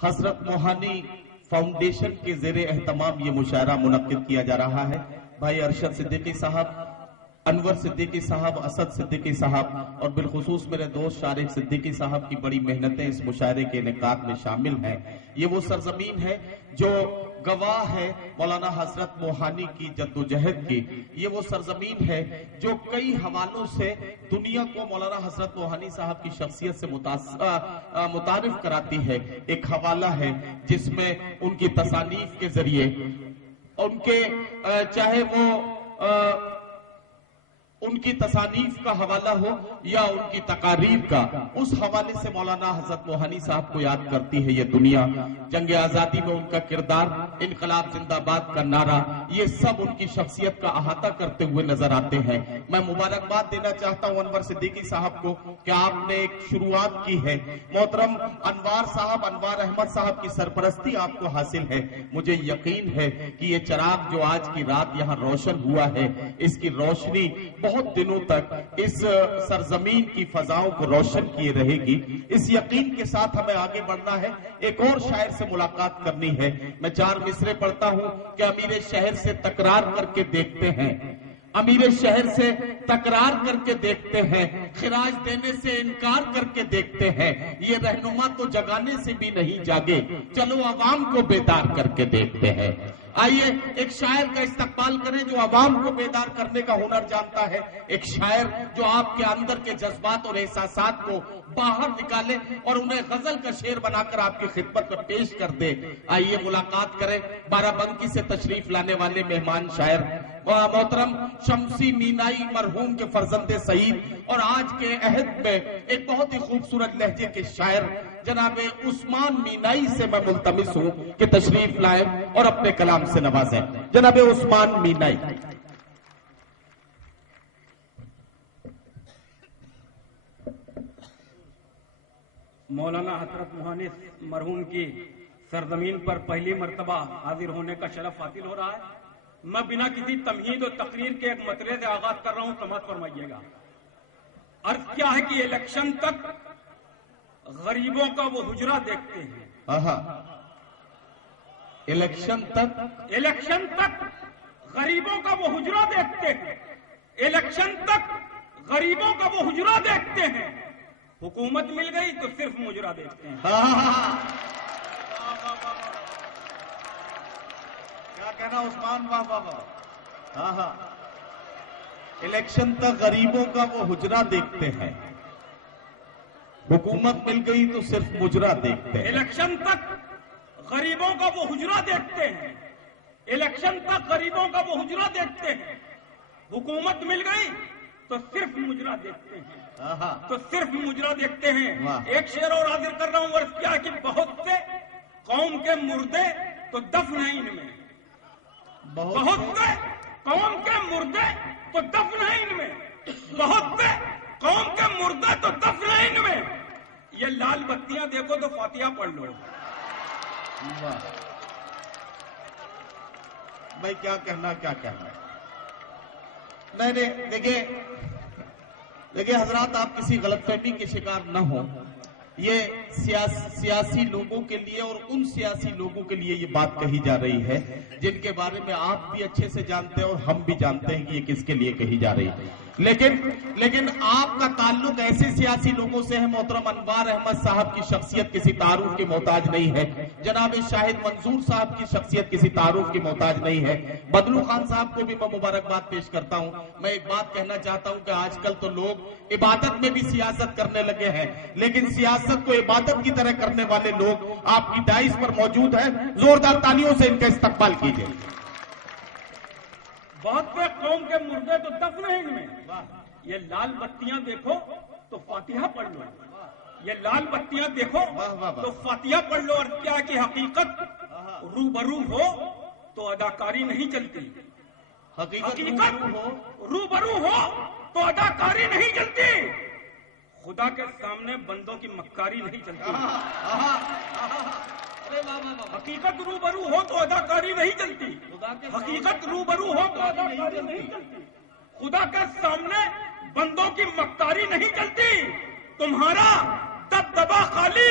حضرت موہانی فاؤنڈیشن کے زیر اہتمام یہ مشاعرہ منعقد کیا جا رہا ہے۔ بھائی ارشد صدیقی صاحب، انور صدیقی صاحب، اسد صدیقی صاحب اور بالخصوص میرے دوست شارق صدیقی صاحب کی بڑی محنتیں اس مشاعرے کے انعقاد میں شامل ہیں۔ یہ وہ سرزمین ہے جو گواہ ہے مولانا حضرت موہانی کی جدوجہد کی۔ یہ وہ سرزمین ہے جو کئی حوالوں سے دنیا کو مولانا حضرت موہانی صاحب کی شخصیت سے متعارف کراتی ہے۔ ایک حوالہ ہے جس میں ان کی تصانیف کے ذریعے ان کے چاہے وہ ان کی تصانیف کا حوالہ ہو یا ان کی تقاریر کا، اس حوالے سے مولانا حضرت موہانی صاحب کو یاد کرتی ہے یہ دنیا۔ جنگ آزادی میں ان کا کردار، انقلاب زندہ باد کا نعرہ، یہ سب ان کی شخصیت کا احاطہ کرتے ہوئے نظر آتے ہیں۔ میں مبارکباد دینا چاہتا ہوں انور صدیقی صاحب کو کہ آپ نے ایک شروعات کی ہے۔ محترم انوار احمد صاحب کی سرپرستی آپ کو حاصل ہے۔ مجھے یقین ہے کہ یہ چراغ جو آج کی رات یہاں روشن ہوا ہے، اس کی روشنی بہت دنوں تک اس سرزمین کی فضاؤں کو روشن کیے رہے گی۔ اس یقین کے ساتھ ہمیں آگے بڑھنا ہے۔ ایک اور شاعر سے ملاقات کرنی ہے۔ میں 4 مصرے پڑھتا ہوں کہ امیر شہر سے تکرار کر کے دیکھتے ہیں، امیر شہر سے تکرار کر کے دیکھتے ہیں، خراج دینے سے انکار کر کے دیکھتے ہیں، یہ رہنما تو جگانے سے بھی نہیں جاگے، چلو عوام کو بیدار کر کے دیکھتے ہیں۔ آئیے ایک شاعر کا استقبال کریں جو عوام کو بیدار کرنے کا ہنر جانتا ہے، ایک شاعر جو آپ کے اندر کے جذبات اور احساسات کو باہر نکالے اور انہیں غزل کا شعر بنا کر آپ کی خدمت میں پیش کر دے۔ آئیے ملاقات کریں بارہ بنکی سے تشریف لانے والے مہمان شاعر محترم شمسی مینائی مرحوم کے فرزند سعید، اور آج کے عہد میں ایک بہت ہی خوبصورت لہجے کے شاعر جناب عثمان مینائی سے میں ملتمس ہوں کہ تشریف لائیں اور اپنے کلام سے نوازیں۔ جناب عثمان مینائی۔ مولانا حضرت موہانی مرحوم کی سرزمین پر پہلی مرتبہ حاضر ہونے کا شرف حاصل ہو رہا ہے۔ میں بنا کسی تمہید و تقریر کے ایک مسئلے سے آغاز کر رہا ہوں، سماعت فرمائیے گا۔ عرض کیا ہے کہ الیکشن تک غریبوں کا وہ حجرہ دیکھتے ہیں، الیکشن تک غریبوں کا وہ حجرہ دیکھتے ہیں، الیکشن تک غریبوں کا وہ حجرہ دیکھتے ہیں، حکومت مل گئی تو صرف مجرا دیکھتے ہیں۔ کیا کہنا عثمان؟ واہ واہ واہ۔ الیکشن تک غریبوں کا وہ حجرہ دیکھتے ہیں، حکومت مل گئی تو صرف مجرا دیکھتے ہیں۔ الیکشن تک غریبوں کا وہ حجرہ دیکھتے ہیں، الیکشن تک غریبوں کا وہ حجرہ دیکھتے ہیں، حکومت مل گئی تو صرف مجرا دیکھتے ہیں، تو صرف مجرا دیکھتے ہیں۔ ایک شعر اور حاضر کر رہا ہوں، عرض کیا کہ بہت سے قوم کے مردے تو دفن ہیں ان میں، بہت سے قوم کے مردے تو دفن ہیں ان میں، بہت سے قوم کے مردے تو دفن ہیں ان میں، یہ لال بتیاں دیکھو تو فاتحہ پڑھ لو۔ بھائی کیا کہنا نہیں، دیکھیں حضرات، آپ کسی غلط فہمی کے شکار نہ ہوں۔ یہ سیاسی لوگوں کے لیے اور ان سیاسی لوگوں کے لیے یہ بات کہی جا رہی ہے جن کے بارے میں آپ بھی اچھے سے جانتے ہیں اور ہم بھی جانتے ہیں کہ یہ کس کے لیے کہی جا رہی ہے، لیکن آپ کا تعلق ایسے سیاسی لوگوں سے ہے۔ محترم انوار احمد صاحب کی شخصیت کسی تعارف کی محتاج نہیں ہے، جناب شاہد منصور صاحب کی شخصیت کسی تعارف کی محتاج نہیں ہے، بدلو خان صاحب کو بھی میں مبارکباد پیش کرتا ہوں۔ میں ایک بات کہنا چاہتا ہوں کہ آج کل تو لوگ عبادت میں بھی سیاست کرنے لگے ہیں، لیکن سیاست کو عبادت کی طرح کرنے والے لوگ آپ کی ڈائس پر موجود ہیں، زوردار تالیوں سے ان کا استقبال کیجیے۔ بہت سے قوم کے مردے تو دفن ہیں ان میں، یہ لال بتیاں دیکھو تو فاتحہ پڑھ لو، یہ لال بتیاں دیکھو تو فاتحہ پڑھ لو۔ اور کیا کہ حقیقت روبرو ہو تو اداکاری نہیں چلتی، حقیقت روبرو ہو تو اداکاری نہیں چلتی، خدا کے سامنے بندوں کی مکاری نہیں چلتی، حقیقت روبرو ہو تو اداکاری نہیں چلتی، حقیقت روبرو ہو تو اداکاری نہیں چلتی، خدا کے سامنے بندوں کی مکاری نہیں چلتی، تمہارا دبدبا خالی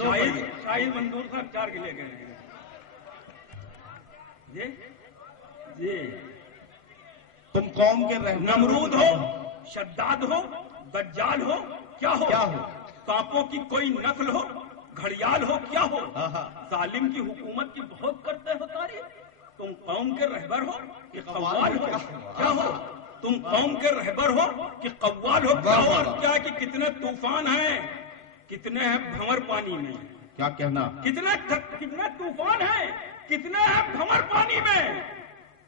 دو پڑھیے۔ شاہد منظور صاحب 4 کے لے گئے ہیں جی جی۔ تم قوم کے رہبر نمرود ہو، شداد ہو، دجال ہو، کیا ہو، کانپوں کی کوئی نسل ہو، گھڑیال ہو، کیا ہو، ظالم کی حکومت کی بہت کرتے ہو تعریف۔ تم قوم کے رہبر ہو کہ قوال ہو، کیا ہو، تم قوم کے رہبر ہو کہ قوال ہو، کیا ہو، اور کیا کہ کتنے طوفان ہیں، کتنے ہیں بھنور پانی میں، کیا کہنا، کتنے طوفان ہیں، کتنے ہیں بھنور پانی میں۔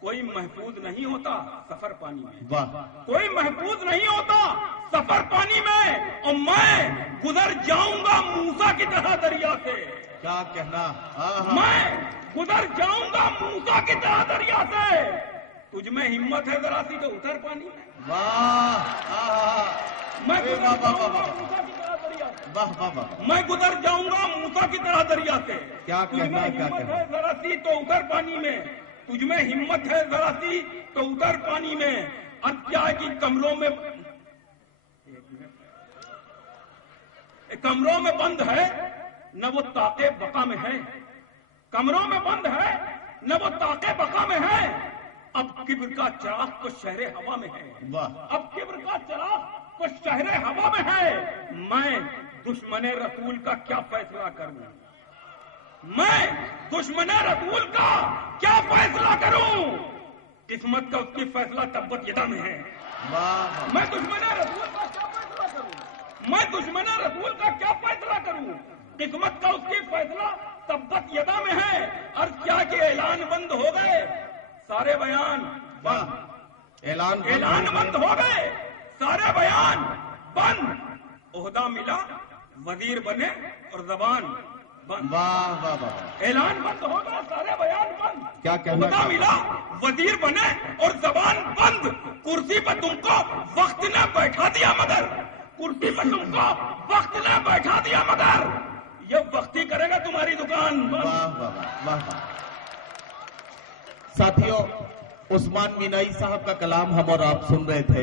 کوئی محفوظ نہیں ہوتا سفر پانی میں، واہ، کوئی محفوظ نہیں ہوتا سفر پانی میں، اور میں گزر جاؤں گا موسیٰ کی طرح دریا سے، کیا کہنا، میں گزر جاؤں گا موسیٰ کی طرح دریا سے۔ تجھ میں ہمت ہے ذرا سی تو اتر پانی میں، واہ، میں ارے گزر واہ، جاؤں واہ، گا موسیٰ کی طرح دریا سے، واہ واہ واہ، میں گزر جاؤں گا موسیٰ کی طرح دریا سے۔ کیا تجھ کہنا، میں کیا ہمت کہنا۔ ہے ذرا سی تو اتر پانی میں، تجھ میں ہمت ہے ذرا سی تو اتر پانی میں۔ اب کیا ہے کہ کمروں میں بند ہے نہ وہ طاقے بقا میں ہے، کمروں میں بند ہے نہ وہ طاقے بقا میں ہے، اب کبر کا چراغ کو شہر ہوا میں ہے، واہ، اب کبر کا چراغ کو شہر ہوا میں ہے۔ میں دشمن رسول کا کیا فیصلہ کروں، میں دشمن رسول کا کیا فیصلہ کروں، قسمت کا اس کی فیصلہ تبت یدا میں ہے۔ واہ، میں دشمن رسول کا کیا فیصلہ کروں، میں دشمن رسول کا کیا فیصلہ کروں، قسمت کا اس کی فیصلہ تبت یدا میں ہے۔ اور کیا کہ اعلان بند ہو گئے سارے بیان بند، اعلان بند ہو گئے سارے بیان بند، عہدہ ملا وزیر بنے اور زبان بند، واہ واہ واہ، اعلان بند ہو گیا سارے بیان بند، کیا کہنا، عہدہ ملا وزیر بنے اور زبان بند، کرسی پہ تم کو وقت نے بیٹھا دیا مگر، کرسی پہ تم کو وقت نے بیٹھا دیا مگر، یہ وقتی کرے گا تمہاری دکان بند۔ واہ واہ واہ واہ۔ ساتھیوں، عثمان مینائی صاحب کا کلام ہم اور آپ سن رہے تھے۔